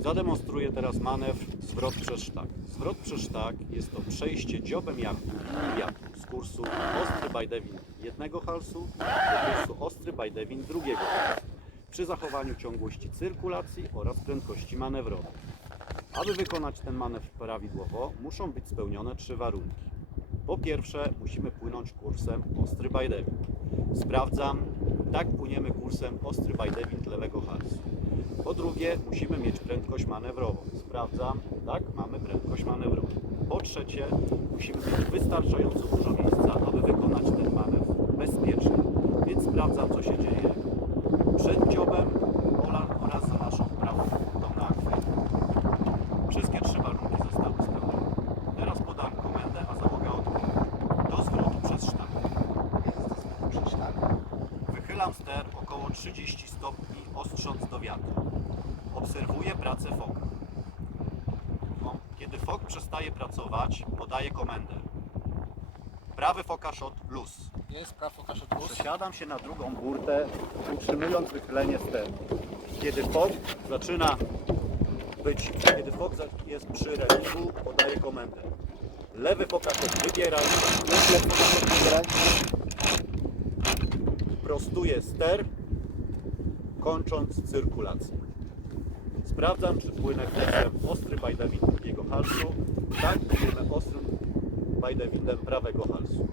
Zademonstruję teraz manewr zwrot przez sztak. Zwrot przez sztak jest to przejście dziobem jachtu i wiatru z kursu ostry bajdewin jednego halsu do kursu ostry bajdewin drugiego halsu przy zachowaniu ciągłości cyrkulacji oraz prędkości manewrowej. Aby wykonać ten manewr prawidłowo, muszą być spełnione trzy warunki. Po pierwsze, musimy płynąć kursem ostry bajdewin. Sprawdzam, tak płyniemy kursem ostry bajdewin drugie, musimy mieć prędkość manewrową. Sprawdzam, tak, mamy prędkość manewrową. Po trzecie, musimy mieć wystarczająco dużo miejsca, aby wykonać ten manewr bezpiecznie. Więc sprawdzam, co się dzieje przed dziobem oraz za naszą prawą tą na akwenie. Wszystkie trzy warunki zostały spełnione. Teraz podam komendę, a załoga odpowie. Do zwrotu przez sztab. Przez sztak. Wychylam ster około 30 stopni, ostrząc do wiatru. Obserwuję pracę foka. O, Kiedy fok przestaje pracować, podaję komendę. Prawy foka shot luz. Jest prawo kaszet plus. Przesiadam się na drugą burtę, utrzymując wychylenie steru. Kiedy fok zaczyna być, kiedy fok jest przy relingu, podaję komendę. Lewy pokaż wybieraj, prostuję ster, kończąc cyrkulację. Sprawdzam, czy płynę kursem ostry bajdewin drugiego halsu, tak płynę ostrym bajdewinem prawego halsu.